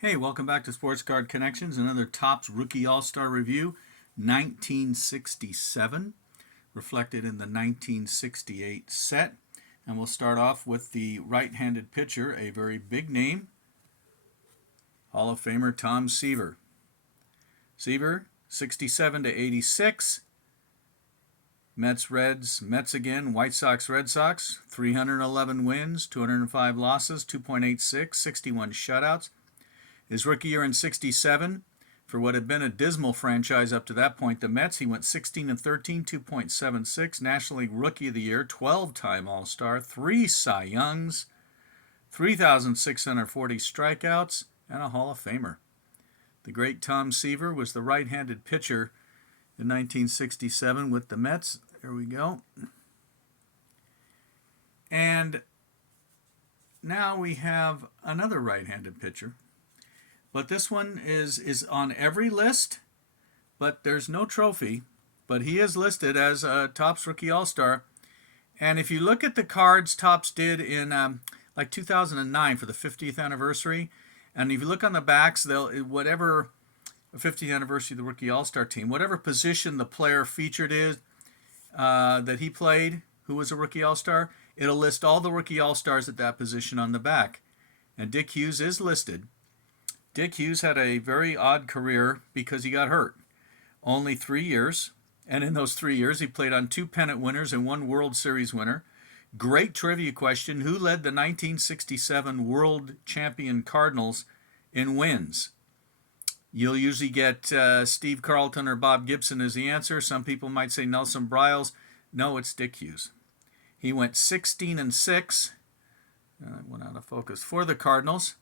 Hey, welcome back to Sports Card Connections, another Topps Rookie All-Star Review, 1967, reflected in the 1968 set. And we'll start off with the right-handed pitcher, a very big name, Hall of Famer Tom Seaver. Seaver, 67 to 86. Mets, Reds, Mets again, White Sox, Red Sox, 311 wins, 205 losses, 2.86, 61 shutouts. His rookie year in 67, for what had been a dismal franchise up to that point, the Mets, he went 16 and 13, 2.76, National League Rookie of the Year, 12-time All-Star, 3 Cy Youngs, 3,640 strikeouts, and a Hall of Famer. The great Tom Seaver was the right-handed pitcher in 1967 with the Mets. There we go. And now we have another right-handed pitcher. But this one is on every list, but there's no trophy. But he is listed as a Topps Rookie All-Star. And if you look at the cards Topps did in like 2009 for the 50th anniversary, and if you look on the backs, they'll whatever 50th anniversary of the Rookie All-Star team, whatever position the player featured is that he played, who was a Rookie All-Star, it'll list all the Rookie All-Stars at that position on the back. And Dick Hughes is listed. Dick Hughes had a very odd career because he got hurt. Only 3 years, and in those 3 years he played on 2 pennant winners and 1 World Series winner. Great trivia question: who led the 1967 World Champion Cardinals in wins? You'll usually get Steve Carlton or Bob Gibson as the answer. Some people might say Nelson Bryles. No, it's Dick Hughes. He went 16 and 6. Went out of focus for the Cardinals.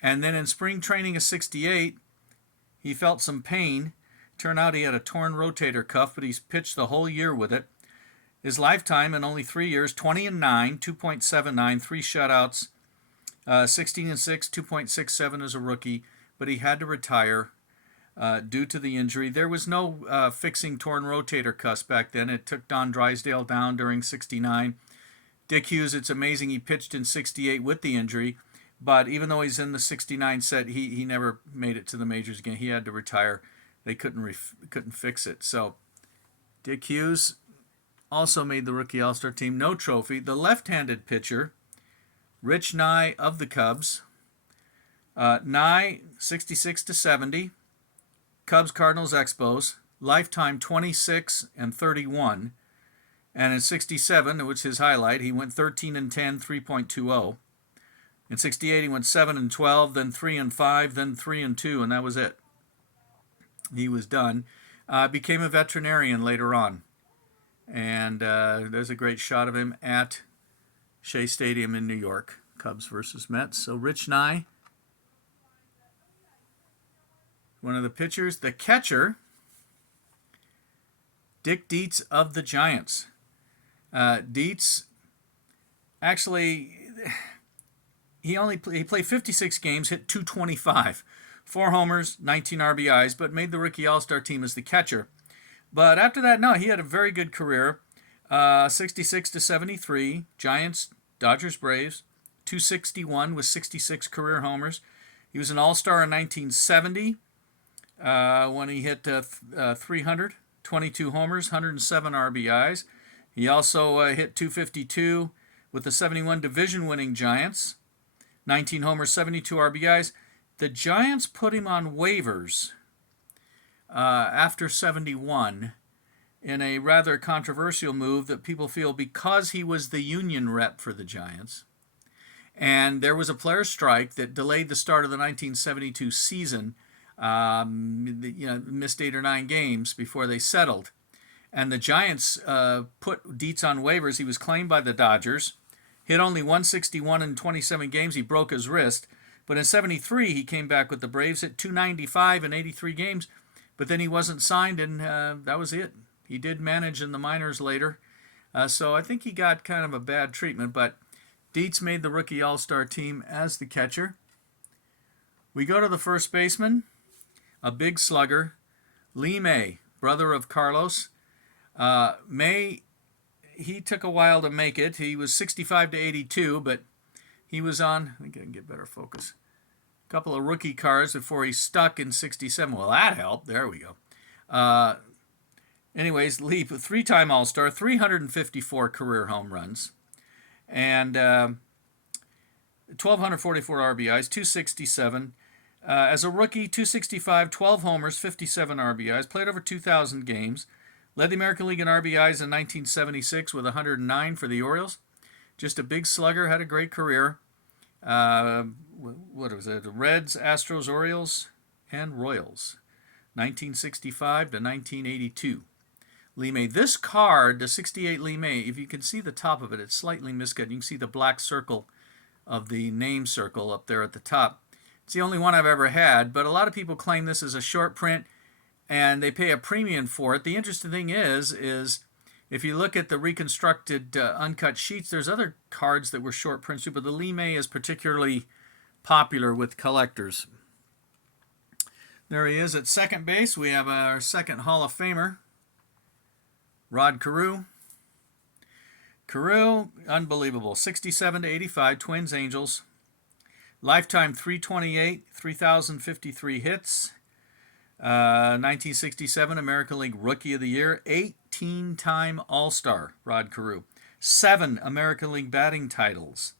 And then in spring training of 68, he felt some pain. Turned out he had a torn rotator cuff, but he's pitched the whole year with it. His lifetime in only 3 years, 20 and 9, 2.79, 3 shutouts, 16 and 6, 2.67 as a rookie, but he had to retire due to the injury. There was no fixing torn rotator cuffs back then. It took Don Drysdale down during 69. Dick Hughes, it's amazing he pitched in 68 with the injury. But even though he's in the 69 set, he never made it to the majors again. He had to retire. They couldn't fix it. So Dick Hughes also made the Rookie All-Star team. No trophy. The left-handed pitcher, Rich Nye of the Cubs. Nye, 66 to 70. Cubs, Cardinals, Expos. Lifetime 26 and 31. And in 67, which is his highlight, he went 13 and 10, 3.20. In 68, he went 7 and 12, then 3 and 5, then 3 and 2, and that was it. He was done. Became a veterinarian later on. And there's a great shot of him at Shea Stadium in New York, Cubs versus Mets. So Rich Nye, one of the pitchers. The catcher, Dick Dietz of the Giants. Dietz, actually, he played 56 games, hit 225, 4 homers, 19 RBIs, but made the Rookie All-Star team as the catcher. But after that, no, he had a very good career. 66 to 73, Giants, Dodgers, Braves, 261 with 66 career homers. He was an All-Star in 1970 when he hit 300, 22 homers, 107 RBIs. He also hit 252 with the 71 division-winning Giants. 19 homers, 72 RBIs. The Giants put him on waivers after 71 in a rather controversial move that people feel because he was the union rep for the Giants. And there was a player strike that delayed the start of the 1972 season, missed 8 or 9 games before they settled. And the Giants put Dietz on waivers. He was claimed by the Dodgers. Hit only 161 in 27 games. He broke his wrist. But in 73, he came back with the Braves, hit 295 in 83 games. But then he wasn't signed, and that was it. He did manage in the minors later. So I think he got kind of a bad treatment. But Dietz made the Rookie All-Star team as the catcher. We go to the first baseman, a big slugger, Lee May, brother of Carlos. May, he took a while to make it. He was 65 to 82, but he was on, I think I can get better focus. A couple of rookie cards before he stuck in 67. Well, that helped. There we go. Anyways, Lee, three-time All-Star, 354 career home runs, and 1,244 RBIs, 267. As a rookie, 265, 12 homers, 57 RBIs, played over 2,000 games, led the American League in RBIs in 1976 with 109 for the Orioles. Just a big slugger, had a great career. What was it? The Reds, Astros, Orioles, and Royals, 1965 to 1982. Lee May. This card, the 68 Lee May, if you can see the top of it, it's slightly miscut. You can see the black circle of the name circle up there at the top. It's the only one I've ever had, but a lot of people claim this is a short print, and they pay a premium for it. The interesting thing is if you look at the reconstructed uncut sheets, there's other cards that were short prints too, but the Lee May is particularly popular with collectors. There he is at second base. We have our second Hall of Famer, Rod Carew. Carew, unbelievable. 67 to 85, Twins, Angels. Lifetime 328, 3,053 hits. 1967 American League Rookie of the Year. 18-time All-Star, Rod Carew. 7 American League batting titles.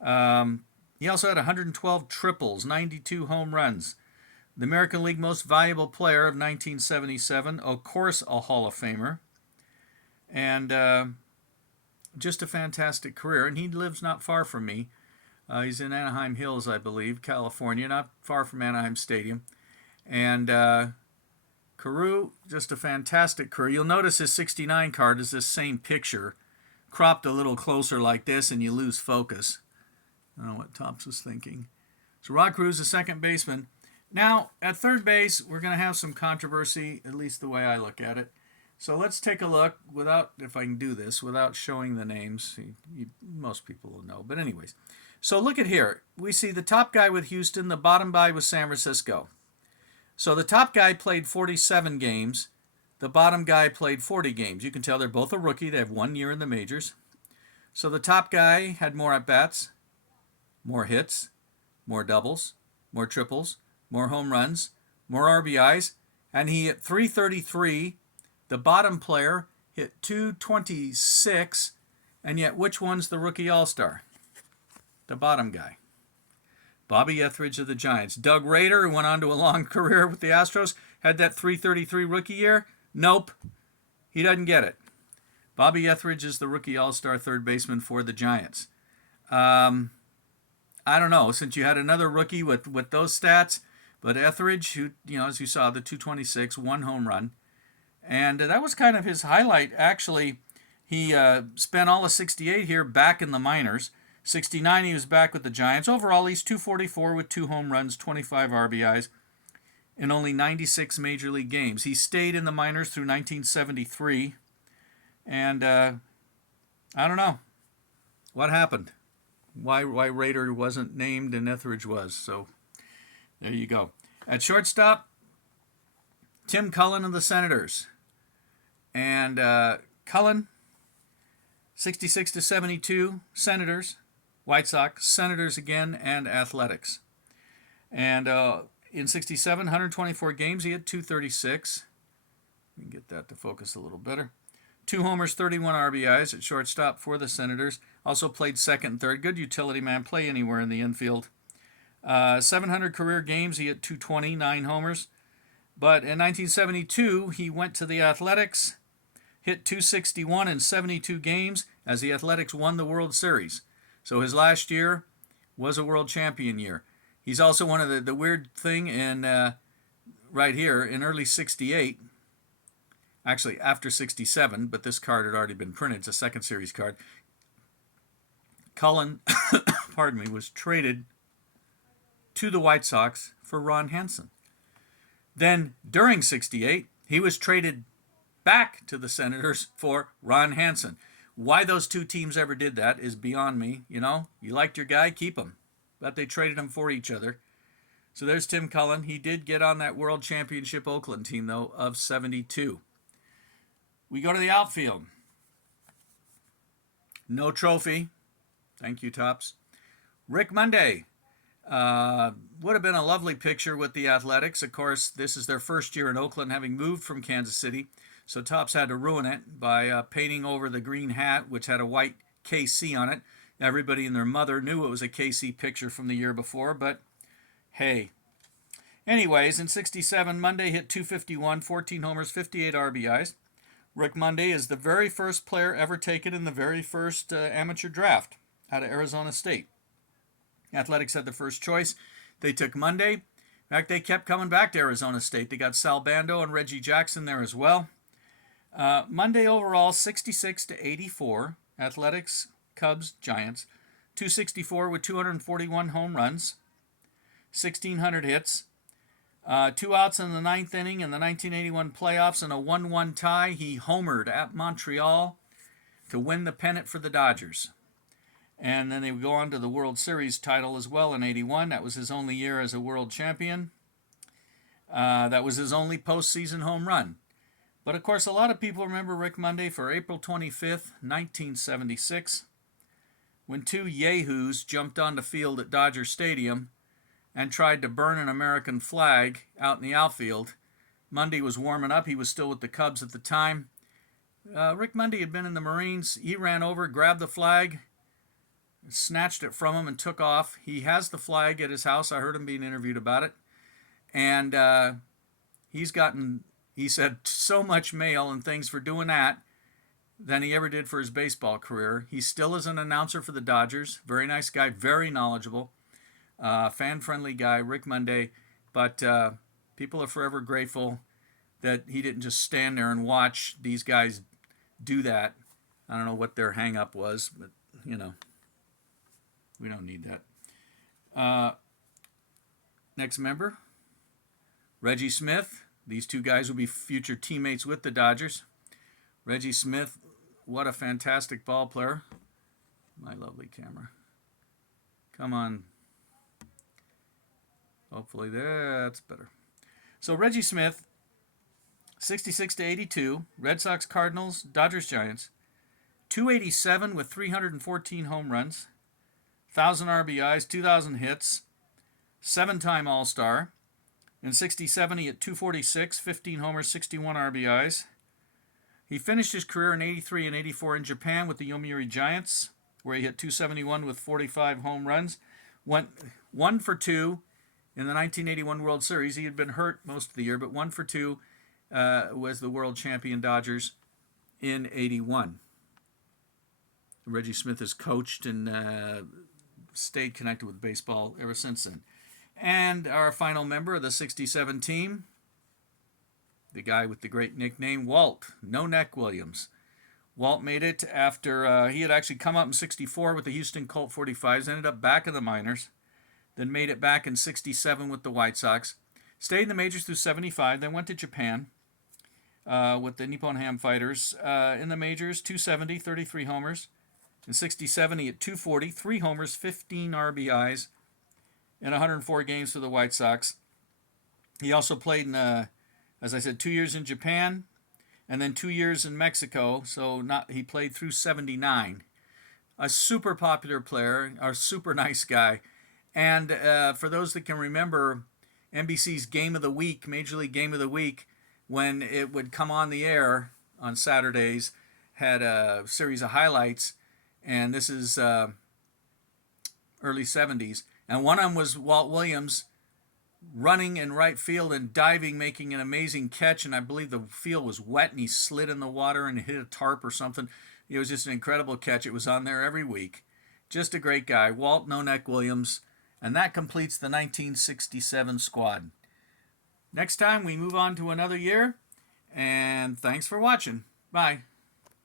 He also had 112 triples, 92 home runs. The American League Most Valuable Player of 1977. Of course, a Hall of Famer. And just a fantastic career. And he lives not far from me. He's in Anaheim Hills, I believe, California, not far from Anaheim Stadium. And Carew, just a fantastic career. You'll notice his 69 card is this same picture, cropped a little closer like this, and you lose focus. I don't know what Topps was thinking. So Rod Carew's a second baseman. Now, at third base, we're going to have some controversy, at least the way I look at it. So let's take a look, without, if I can do this, without showing the names. Most people will know. But anyways, so look at here. We see the top guy with Houston, the bottom guy with San Francisco. So the top guy played 47 games. The bottom guy played 40 games. You can tell they're both a rookie. They have 1 year in the majors. So the top guy had more at-bats, more hits, more doubles, more triples, more home runs, more RBIs, and he hit 333. The bottom player hit 226, and yet which one's the rookie all-star? The bottom guy. Bobby Etheridge of the Giants. Doug Rader, who went on to a long career with the Astros, had that 333 rookie year. Nope, he doesn't get it. Bobby Etheridge is the rookie all-star third baseman for the Giants. I don't know, since you had another rookie with those stats, but Etheridge, who, as you saw, the 226, 1 home run. And that was kind of his highlight. Actually, he spent all of 68 here back in the minors. 69, he was back with the Giants. Overall, he's 244 with 2 home runs, 25 RBIs, in only 96 Major League games. He stayed in the minors through 1973. And I don't know what happened. Why Rader wasn't named and Etheridge was. So there you go. At shortstop, Tim Cullen of the Senators. And Cullen, 66 to 72, Senators, White Sox, Senators again, and Athletics. And in 67, 124 games, he had 236. We can get that to focus a little better. 2 homers, 31 RBIs at shortstop for the Senators. Also played second and third. Good utility man, play anywhere in the infield. 700 career games, he had 220, 9 homers. But in 1972, he went to the Athletics, hit 261 in 72 games as the Athletics won the World Series. So his last year was a world champion year. He's also one of the weird thing in right here in early 68, actually after 67, but this card had already been printed. It's a second series card. Cullen, pardon me, was traded to the White Sox for Ron Hansen. Then during 68, he was traded back to the Senators for Ron Hansen. Why those two teams ever did that is beyond me. You liked your guy, keep him. But they traded him for each other. So there's Tim Cullen. He did get on that World Championship Oakland team, though, of 72. We go to the outfield. No trophy. Thank you, Topps. Rick Monday. Would have been a lovely picture with the Athletics. Of course, this is their first year in Oakland, having moved from Kansas City. So Topps had to ruin it by painting over the green hat, which had a white KC on it. Everybody and their mother knew it was a KC picture from the year before, but hey. Anyways, in 67, Monday hit 251, 14 homers, 58 RBIs. Rick Monday is the very first player ever taken in the very first amateur draft out of Arizona State. Athletics had the first choice. They took Monday. In fact, they kept coming back to Arizona State. They got Sal Bando and Reggie Jackson there as well. Monday overall, 66 to 84. Athletics, Cubs, Giants. 264 with 241 home runs. 1,600 hits. 2 outs in the ninth inning in the 1981 playoffs and a 1-1 tie. He homered at Montreal to win the pennant for the Dodgers. And then they would go on to the World Series title as well in 81. That was his only year as a world champion. That was his only postseason home run. But of course, a lot of people remember Rick Monday for April 25th, 1976, when 2 yahoos jumped on the field at Dodger Stadium and tried to burn an American flag out in the outfield. Monday was warming up. He was still with the Cubs at the time. Rick Monday had been in the Marines. He ran over, grabbed the flag, snatched it from him, and took off. He has the flag at his house. I heard him being interviewed about it. And he's gotten, he said, so much mail and things for doing that than he ever did for his baseball career. He still is an announcer for the Dodgers. Very nice guy, very knowledgeable. Fan-friendly guy, Rick Monday, but people are forever grateful that he didn't just stand there and watch these guys do that. I don't know what their hang-up was, but, you know, we don't need that. Next member, Reggie Smith. These 2 guys will be future teammates with the Dodgers. Reggie Smith, what a fantastic ball player. My lovely camera. Come on. Hopefully that's better. So Reggie Smith, 66 to 82, Red Sox, Cardinals, Dodgers, Giants, 287 with 314 home runs, 1,000 RBIs, 2,000 hits, 7-time All-Star. In 67, he hit 246, 15 homers, 61 RBIs. He finished his career in 83 and 84 in Japan with the Yomiuri Giants, where he hit 271 with 45 home runs. Went 1 for 2 in the 1981 World Series. He had been hurt most of the year, but 1 for 2 was the world champion Dodgers in 81. Reggie Smith has coached and stayed connected with baseball ever since then. And our final member of the 67 team, the guy with the great nickname, Walt No Neck Williams. Walt made it after he had actually come up in 64 with the Houston Colt 45s, ended up back in the minors, then made it back in 67 with the White Sox, stayed in the majors through 75, then went to Japan with the Nippon Ham Fighters. In the majors, 270, 33 homers. In 67, he hit 240, 3 homers, 15 RBIs in 104 games for the White Sox. He also played in, as I said, 2 years in Japan and then 2 years in Mexico. So he played through 79. A super popular player, a super nice guy. And for those that can remember NBC's Game of the Week, Major League Game of the Week, when it would come on the air on Saturdays, had a series of highlights. And this is early 70s. And one of them was Walt Williams running in right field and diving, making an amazing catch. And I believe the field was wet and he slid in the water and hit a tarp or something. It was just an incredible catch. It was on there every week. Just a great guy, Walt No Neck Williams. And that completes the 1967 squad. Next time we move on to another year. And thanks for watching. Bye.